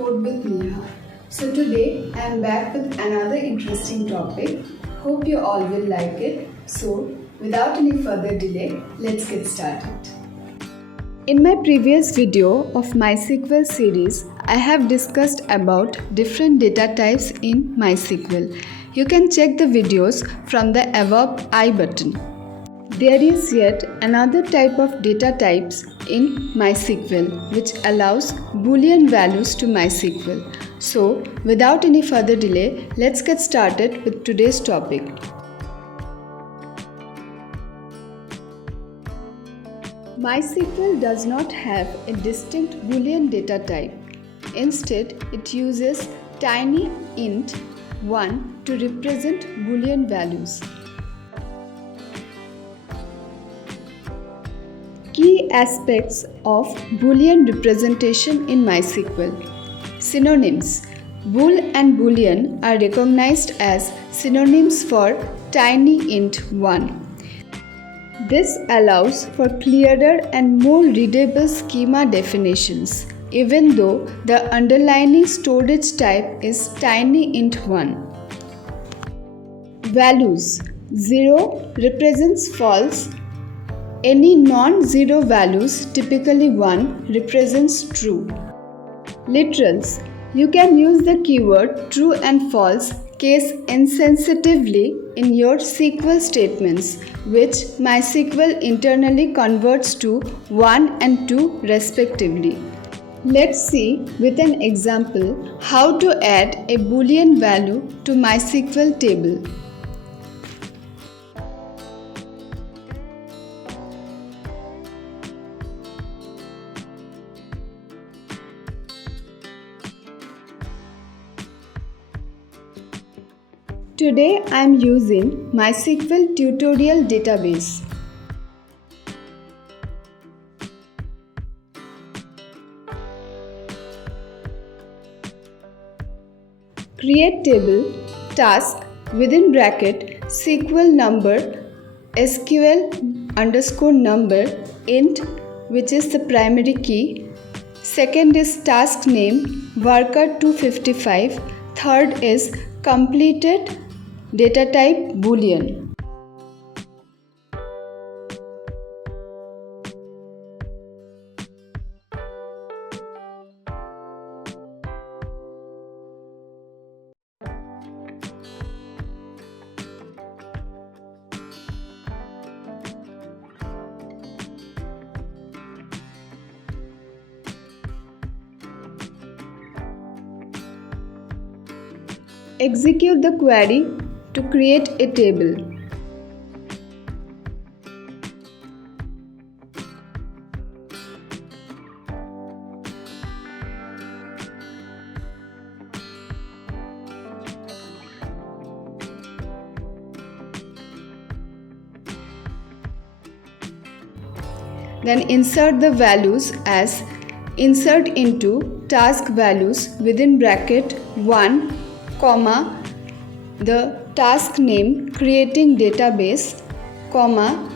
Code with Neha. So today I am back with another interesting topic. Hope you all will like it. So without any further delay, let's get started. In my previous video of MySQL series, I have discussed about different data types in MySQL. You can check the videos from the above I button. There is yet another type of data types in MySQL which allows Boolean values to MySQL. So, without any further delay, let's get started with today's topic. MySQL does not have a distinct Boolean data type. Instead, it uses TINYINT1 to represent Boolean values. Key aspects of Boolean representation in MySQL. Synonyms. Bool and Boolean are recognized as synonyms for TINYINT1. This allows for clearer and more readable schema definitions, even though the underlying storage type is TINYINT1. Values. 0 represents false. Any non-zero values, typically 1, represents true. Literals. You can use the keyword true and false case-insensitively in your SQL statements, which MySQL internally converts to 1 and 2 respectively. Let's see with an example how to add a Boolean value to MySQL table. Today I am using MySQL tutorial database. Create table, task, within bracket, SQL number, SQL underscore number, int, which is the primary key. Second is task name, worker 255. Third is completed data type Boolean. Execute the query to create a table. Then insert the values as insert into task values within bracket 1, comma, the task name creating database, comma,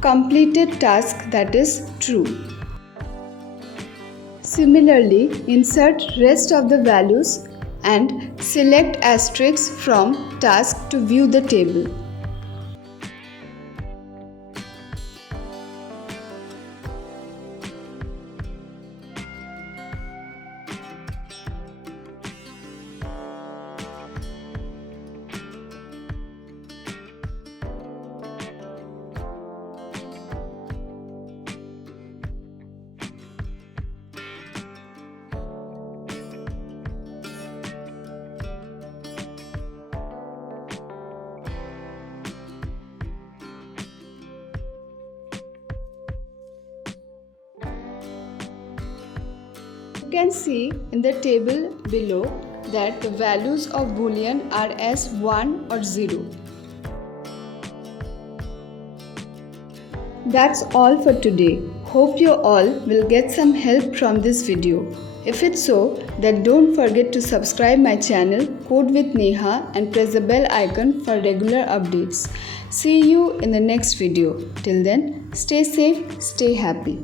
completed task, that is true. Similarly, insert rest of the values and select asterisk from task to view the table. You can see in the table below that the values of Boolean are as 1 or 0. That's all for today. Hope you all will get some help from this video. If it's so, then don't forget to subscribe my channel Code with Neha and press the bell icon for regular updates. See you in the next video. Till then, stay safe, stay happy.